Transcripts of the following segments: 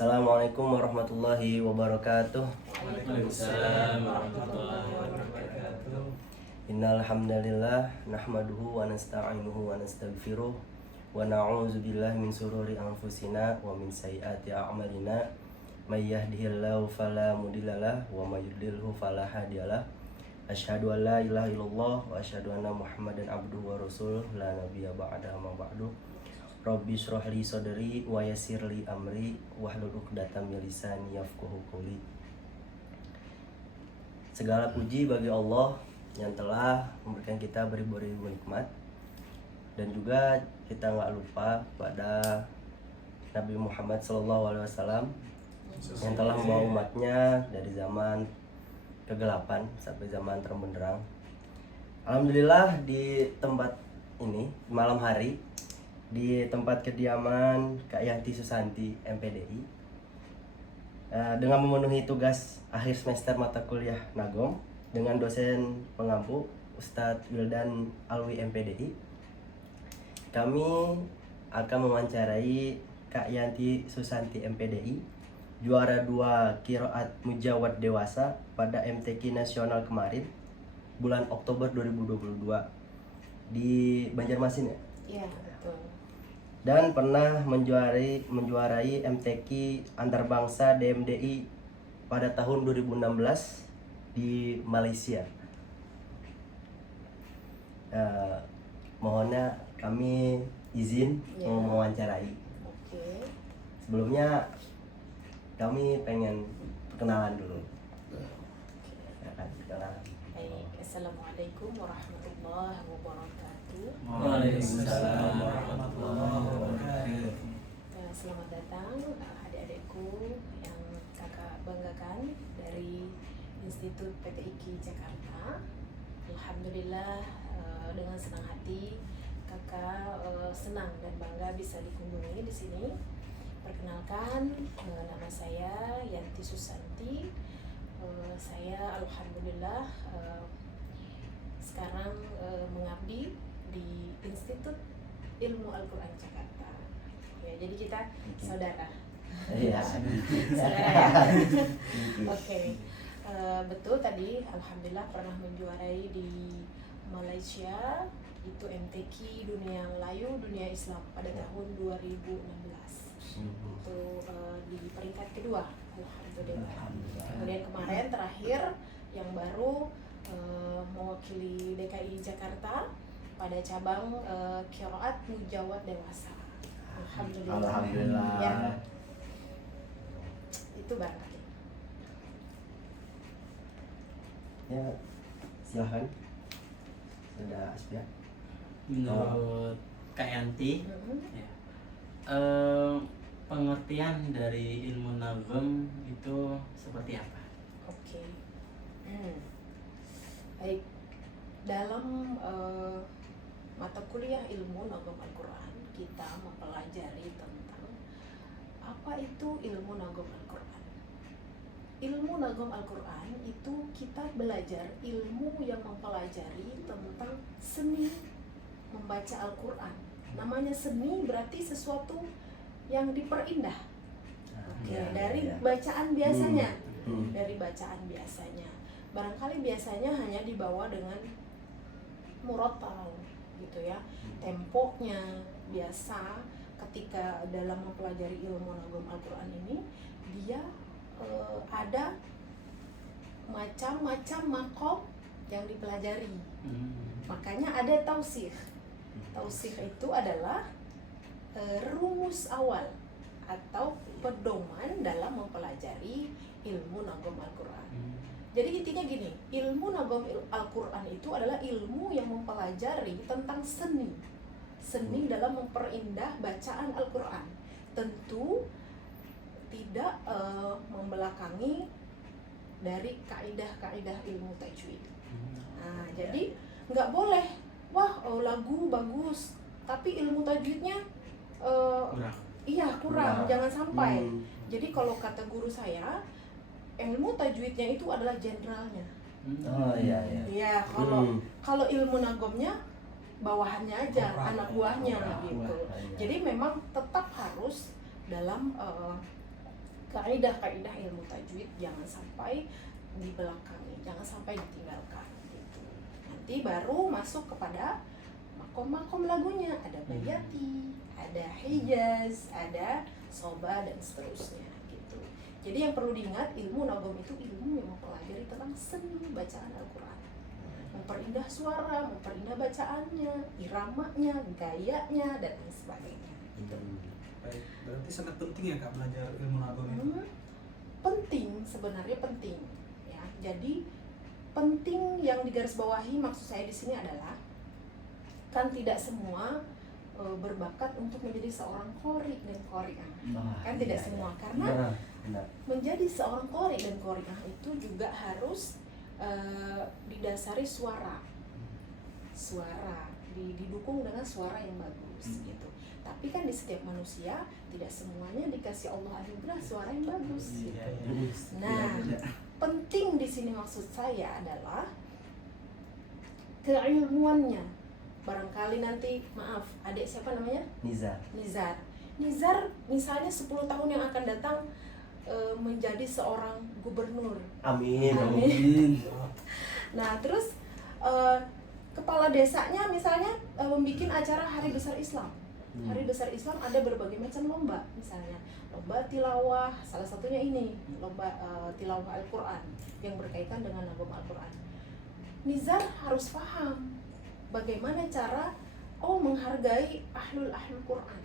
Assalamualaikum warahmatullahi wabarakatuh. Waalaikumsalam warahmatullahi wabarakatuh. Innal hamdalillah nahmaduhu wa nasta'inuhu wa nastaghfiruh wa na'udzu billahi min shururi anfusina wa min sayyiati a'malina. May yahdihillahu fala mudhillalah wa may yudlilhu fala hadiyalah. Asyhadu an la ilaha illallah wa asyhadu anna Muhammadan abduhu wa rasuluh la nabiyya ba'da ma ba'du. Rabbi shrah li sadri wa yassir li amri wahlul 'uqdatam min lisani yafqahu qawli. Segala puji bagi Allah yang telah memberikan kita beribu-ribu nikmat, dan juga kita nggak lupa pada Nabi Muhammad SAW yang telah membawa umatnya dari zaman kegelapan sampai zaman terang benderang. Alhamdulillah di tempat ini malam hari di tempat kediaman Kak Yanti Susanti MPDI dengan memenuhi tugas akhir semester mata kuliah Nagom dengan dosen pengampu Ustadz Wildan Alwi MPDI, kami akan mewawancarai Kak Yanti Susanti MPDI, juara 2 Qiraat Mujawad Dewasa pada MTQ Nasional kemarin bulan Oktober 2022 di Banjarmasin ya? Iya, betul. Dan pernah menjuarai MTQ Antarbangsa DMDI pada tahun 2016 di Malaysia. Mohonnya kami izin mewawancarai. Oke. Sebelumnya kami pengen perkenalan dulu. Ya kan, perkenalan. Baik, Assalamualaikum warahmatullahi wabarakatuh. Waalaikumsalam warahmatullahi wabarakatuh. Selamat datang adik-adikku yang kakak banggakan dari Institut PTIQ Jakarta. Alhamdulillah, dengan senang hati kakak senang dan bangga bisa dikunjungi di sini. Perkenalkan, nama saya Yanti Susanti. Saya alhamdulillah sekarang mengabdi di Institut Ilmu Al-Quran Jakarta. Ya, jadi kita saudara. Iya. Saudara ya. Oke. Betul tadi alhamdulillah pernah menjuarai di Malaysia, itu MTQ Dunia Melayu Dunia Islam pada tahun 2016. Itu di peringkat kedua, alhamdulillah. Kemudian kemarin terakhir yang baru mewakili DKI Jakarta pada cabang Qiraat Mujawad Dewasa. Alhamdulillah. Ya. Itu barangkali. Ya, silahkan. Sudah Asbia. Menurut Kak Yanti, ya, pengertian dari ilmu nagom itu seperti apa? Oke. Baik. Dalam mata kuliah ilmu nagom Al-Quran, kita mempelajari tentang apa itu ilmu nagom Al-Quran. Ilmu nagom Al-Quran itu kita belajar ilmu yang mempelajari tentang seni membaca Al-Quran. Namanya seni berarti sesuatu yang diperindah. Oke, dari bacaan biasanya. Dari bacaan biasanya. Barangkali biasanya hanya dibawa dengan murattal gitu ya. Temponya biasa ketika dalam mempelajari ilmu nagom Al-Quran ini dia ada macam-macam makom yang dipelajari. Makanya ada tausih. Tausih itu adalah rumus awal atau pedoman dalam mempelajari ilmu nagom Al-Quran. Jadi intinya gini, ilmu nagom Al-Quran itu adalah ilmu yang mempelajari tentang seni. Seni dalam memperindah bacaan Al-Quran. Tentu tidak membelakangi dari kaidah-kaidah ilmu tajwid. Nah, jadi nggak boleh, wah lagu bagus, tapi ilmu tajwidnya kurang. Jangan sampai. Jadi kalau kata guru saya, ilmu tajwidnya itu adalah generalnya. Oh iya. Iya, kalau ilmu nagomnya bawahannya aja, anak buahnya gitu. Jadi memang tetap harus dalam kaidah-kaidah ilmu tajwid jangan sampai dibelakangi, jangan sampai ditinggalkan gitu. Nanti baru masuk kepada makom-makom lagunya, ada bayati, ada hijaz, ada soba dan seterusnya gitu. Jadi yang perlu diingat, ilmu nagom itu ilmu yang mempelajari tentang seni bacaan Al-Quran, memperindah suara, memperindah bacaannya, iramanya, gayanya dan lain sebagainya gitu. Baik, berarti sangat penting ya Kak belajar ilmu nagom itu. Penting, sebenarnya penting ya. Jadi penting yang digarisbawahi maksud saya di sini adalah kan tidak semua berbakat untuk menjadi seorang qori dan qori'ah. Kan tidak semua, karena Benar. menjadi seorang qori dan qori'ah itu juga harus didasari suara, didukung dengan suara yang bagus gitu. Tapi kan di setiap manusia tidak semuanya dikasih Allah anugerah suara yang bagus gitu. Nah, penting di sini maksud saya adalah keilmuannya. Barangkali nanti, maaf, adik siapa namanya? Nizar misalnya 10 tahun yang akan datang menjadi seorang gubernur. Amin. Nah, terus kepala desanya misalnya membuat acara Hari Besar Islam. Hari Besar Islam ada berbagai macam lomba, misalnya lomba tilawah, salah satunya ini lomba tilawah Al-Quran yang berkaitan dengan nagom Al-Quran. Nizar harus paham bagaimana cara menghargai ahlul Quran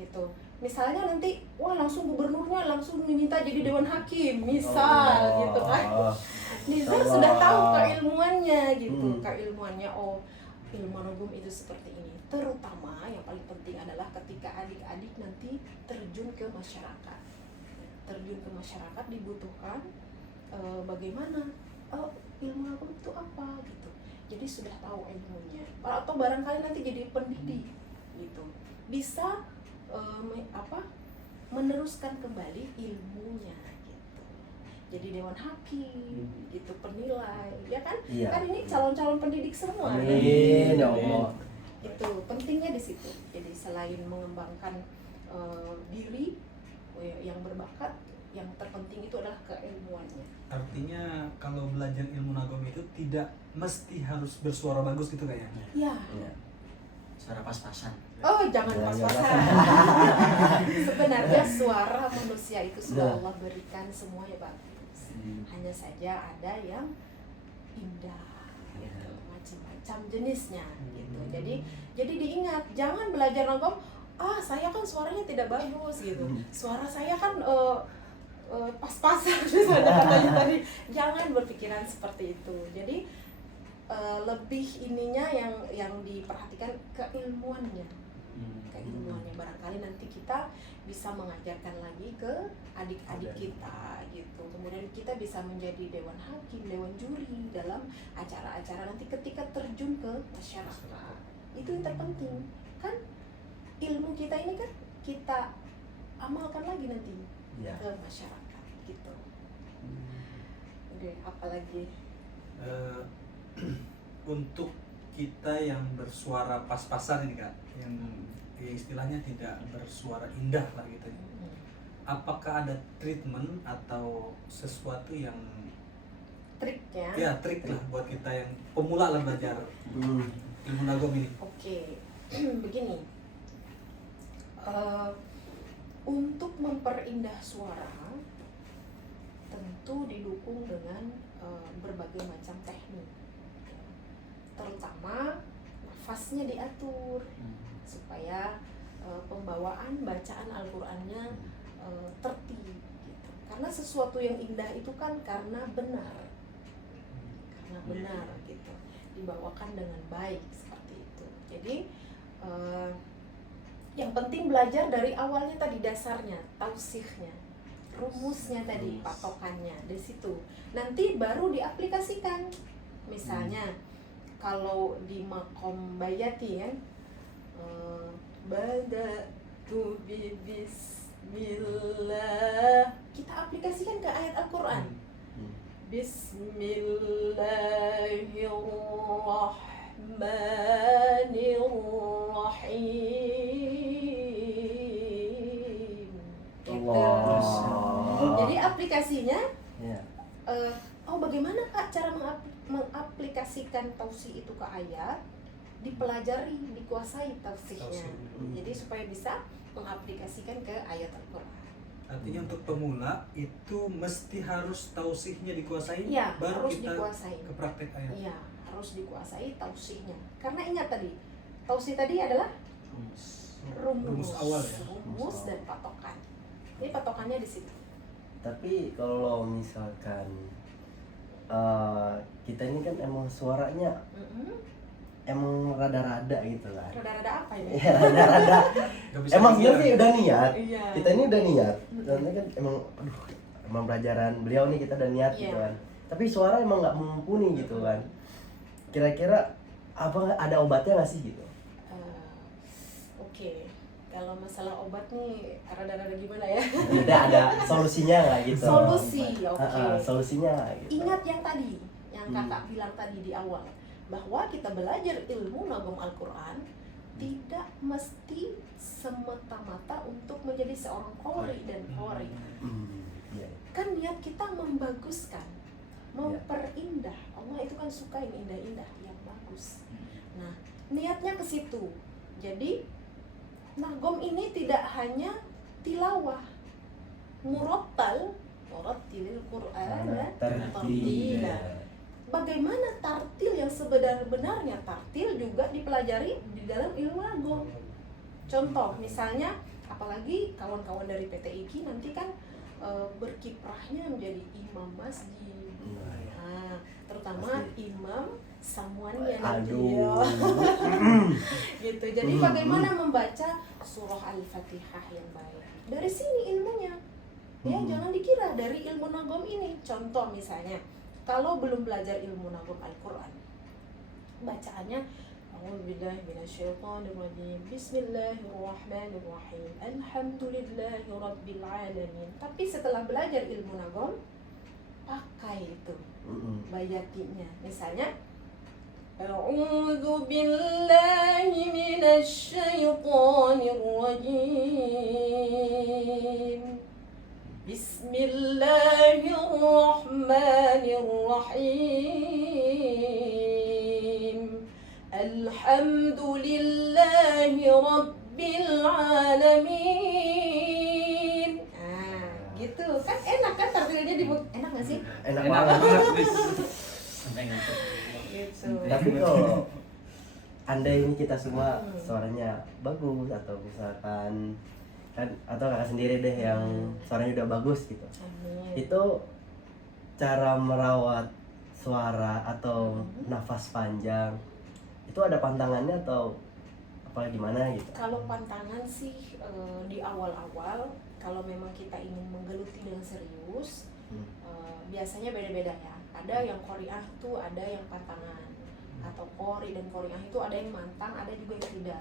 gitu. Misalnya nanti langsung gubernurnya langsung diminta jadi dewan hakim misal gitu kan. Nizar sudah tahu keilmuannya gitu. Keilmuannya ilmu nagom itu seperti ini. Terutama yang paling penting adalah ketika adik-adik nanti terjun ke masyarakat. Terjun ke masyarakat dibutuhkan bagaimana ilmu nagom itu apa gitu. Jadi sudah tahu ilmunya, atau barangkali nanti jadi pendidik gitu, bisa meneruskan kembali ilmunya gitu. Jadi dewan hakim gitu, penilai, ya kan? Iya. Kan ini calon-calon pendidik semua. Amin ya Allah. Itu pentingnya di situ. Jadi selain mengembangkan diri yang berbakat, yang terpenting itu adalah keilmuannya. Artinya kalau belajar ilmu nagom itu tidak mesti harus bersuara bagus gitu kayaknya. Ya. Suara pas-pasan. Jangan pas-pasan. Sebenarnya suara manusia itu sudah Allah berikan semuanya bagus. Hanya saja ada yang indah, gitu, macam-macam jenisnya, gitu. Jadi diingat, jangan belajar nagom. Saya kan suaranya tidak bagus, gitu. Suara saya kan pas-pasan misalnya katanya tadi. Jangan berpikiran seperti itu. Jadi lebih ininya yang diperhatikan keilmuannya. Barangkali nanti kita bisa mengajarkan lagi ke adik-adik kita gitu. Kemudian kita bisa menjadi dewan hakim, dewan juri dalam acara-acara nanti ketika terjun ke masyarakat. Itu yang terpenting. Kan ilmu kita ini kan kita amalkan lagi nanti ke masyarakat gitu. Udah, apalagi untuk kita yang bersuara pas-pasan ini Kak, yang istilahnya tidak bersuara indah lah gitu. Apakah ada treatment atau sesuatu yang triknya? Ya trik lah buat kita yang pemula lah belajar ilmu nagom ini. Oke, begini. Untuk memperindah suara tentu didukung dengan berbagai macam teknik, terutama nafasnya diatur supaya pembawaan bacaan Al-Qur'annya tertib gitu. Karena sesuatu yang indah itu kan karena benar gitu, dibawakan dengan baik seperti itu. Jadi yang penting belajar dari awalnya tadi, dasarnya, tausihnya, rumusnya tadi, patokannya di situ. Nanti baru diaplikasikan. Misalnya kalau di makom bayati ya, badatu bismillah, kita aplikasikan ke ayat Al-Quran. Bismillahirrahmanirrahim. Allah. aplikasinya, Ya. bagaimana Kak cara mengaplikasikan tausi itu ke ayat? Dipelajari, dikuasai tausihnya. Tausi. Jadi supaya bisa mengaplikasikan ke ayat Al-Quran. Artinya untuk pemula itu mesti harus tausihnya dikuasai, Iya, baru harus kita dikuasai. ke praktek ayat. Iya, harus dikuasai tausihnya. Karena ingat tadi, tausih tadi adalah rumus Rumus awal ya? Rumus dan patokan. Ini patokannya di situ. Tapi kalau misalkan kita ini kan emang suaranya emang rada-rada gitu kan. Rada-rada apa ini? Ya rada-rada. Gak bisa Emang dia dibilang. sih udah niat. Iya. Kita ini udah niat. Karena kan emang pelajaran beliau nih kita udah niat gitu Iya. kan. Tapi suara emang nggak mumpuni gitu kan. Kira-kira apa ada obatnya nggak sih gitu? Oke. Kalau masalah obat nih rada-rada gimana ya? Ada solusinya nggak gitu? Solusi, oke. Solusinya nggak gitu. Ingat yang tadi, yang kakak bilang tadi di awal, bahwa kita belajar ilmu nagom Al-Quran tidak mesti semata-mata untuk menjadi seorang qori dan qori. Iya. Kan niat kita membaguskan, memperindah. Allah itu kan suka yang indah-indah, yang bagus. Nah, niatnya ke situ. Jadi nagom ini tidak hanya tilawah, murattal, murattilil Qur'an tartila. Bagaimana tartil yang sebenar-benarnya? Tartil juga dipelajari di dalam ilmu nagom. Contoh, misalnya, apalagi kawan-kawan dari PT IKI nanti kan berkiprahnya menjadi imam masjid. Nah, terutama imam samuannya nanti ya. Gitu. Jadi bagaimana membaca surah Al-Fatihah yang baik? Dari sini ilmunya. Ya, jangan dikira dari ilmu nagom ini. Contoh misalnya, kalau belum belajar ilmu nagom Al-Quran, bacaannya A'udzubillahiminasyaitonirrajim, Bismillahirrahmanirrahim, Alhamdulillahirabbil alamin. Tapi setelah belajar ilmu nagom, pakai itu bayatinya. Misalnya A'udzu billahi minasyaitonir rajim. Bismillahirrahmanirrahim. Alhamdulillahi rabbil alamin. Gitu. Kan enak kan tartilnya enak gak sih? Enak Enak banget. banget. Sampai ngantuk. Gitu. Tapi kalau andai ini kita semua suaranya bagus atau misalkan kan atau kakak sendiri deh yang suaranya udah bagus gitu, Amin. itu cara merawat suara atau nafas panjang itu ada pantangannya atau apa gimana gitu? Kalau pantangan sih di awal-awal, kalau memang kita ingin menggeluti dengan serius, biasanya beda-beda ya. Ada yang qori'ah tuh ada yang pantangan, atau qori dan qori'ah itu ada yang mantang, ada juga yang tidak.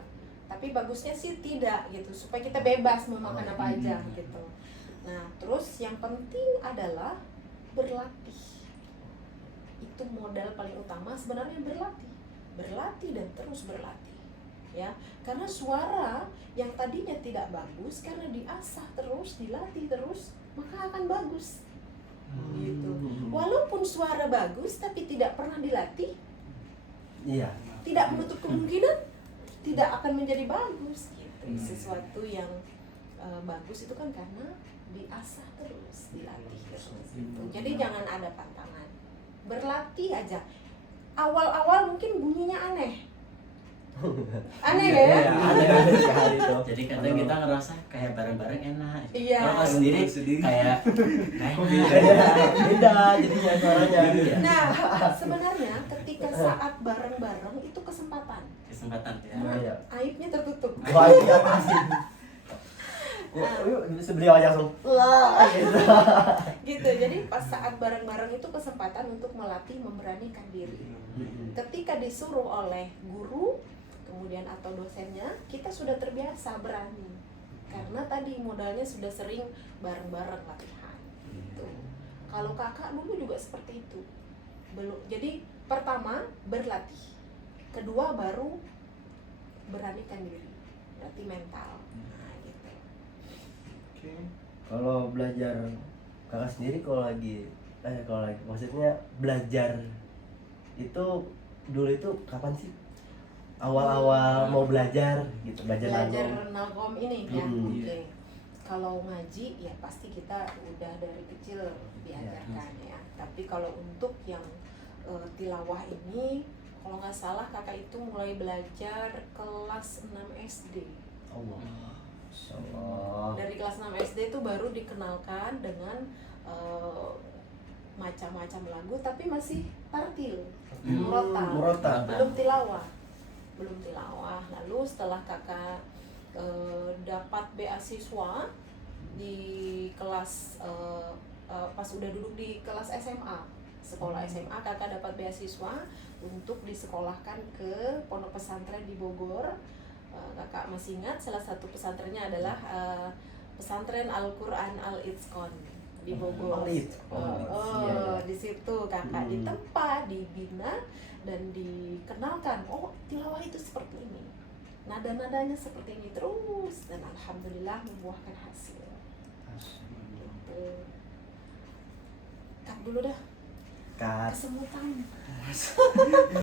Tapi bagusnya sih tidak gitu, supaya kita bebas mau makan apa aja gitu. Nah, terus yang penting adalah berlatih. Itu modal paling utama sebenarnya, berlatih dan terus berlatih. Ya, karena suara yang tadinya tidak bagus karena diasah terus, dilatih terus, maka akan bagus. Gitu. Walaupun suara bagus tapi tidak pernah dilatih, Iya. tidak menutup kemungkinan tidak akan menjadi bagus gitu. Sesuatu yang bagus itu kan karena diasah terus, dilatih terus gitu. Jadi jangan ada pantangan, berlatih aja. Awal-awal mungkin bunyinya aneh ya. Ada sekali itu. Jadi kadang kita ngerasa kayak bareng-bareng enak. Iya. Kalau pas sendiri kayak Beda jadinya suaranya. Nah, sebenarnya ketika saat bareng-bareng itu kesempatan. Kesempatan ya. Iya. Aibnya tertutup. Wah, iya pasti. Yuk, beliau aja langsung wah gitu. Gitu. Jadi pas saat bareng-bareng itu kesempatan untuk melatih memberanikan diri. Ketika disuruh oleh guru kemudian atau dosennya, kita sudah terbiasa berani. Karena tadi modalnya sudah sering bareng-bareng latihan. Gitu. Kalau kakak dulu juga seperti itu. Belum. Jadi pertama berlatih. Kedua baru beranikan diri. Berarti mental. Nah, gitu. Kalau belajar kakak sendiri kalau lagi maksudnya belajar itu dulu itu kapan sih awal-awal mau belajar gitu, belajar nagom? nagom ini ya. Hmm. Oke. Kalau ngaji ya pasti kita udah dari kecil diajarkan ya. Tapi kalau untuk yang tilawah ini, kalau nggak salah kakak itu mulai belajar kelas 6 SD. Allah, Masya Allah. Dari kelas 6 SD itu baru dikenalkan dengan macam-macam lagu, tapi masih tartil, murotal, Murotal. belum tilawah. Lalu setelah kakak dapat beasiswa di kelas pas udah duduk di kelas SMA, sekolah SMA, kakak dapat beasiswa untuk disekolahkan ke pondok pesantren di Bogor. Kakak masih ingat salah satu pesantrennya adalah pesantren Al-Quran Al-Itqon di Bogor. Di situ kakak ditempa, dibina dan dikenalkan, oh tilawah itu seperti ini, nada-nadanya seperti ini terus, dan alhamdulillah membuahkan hasil. Gitu. Cut dulu dah, Kat. kesemutan.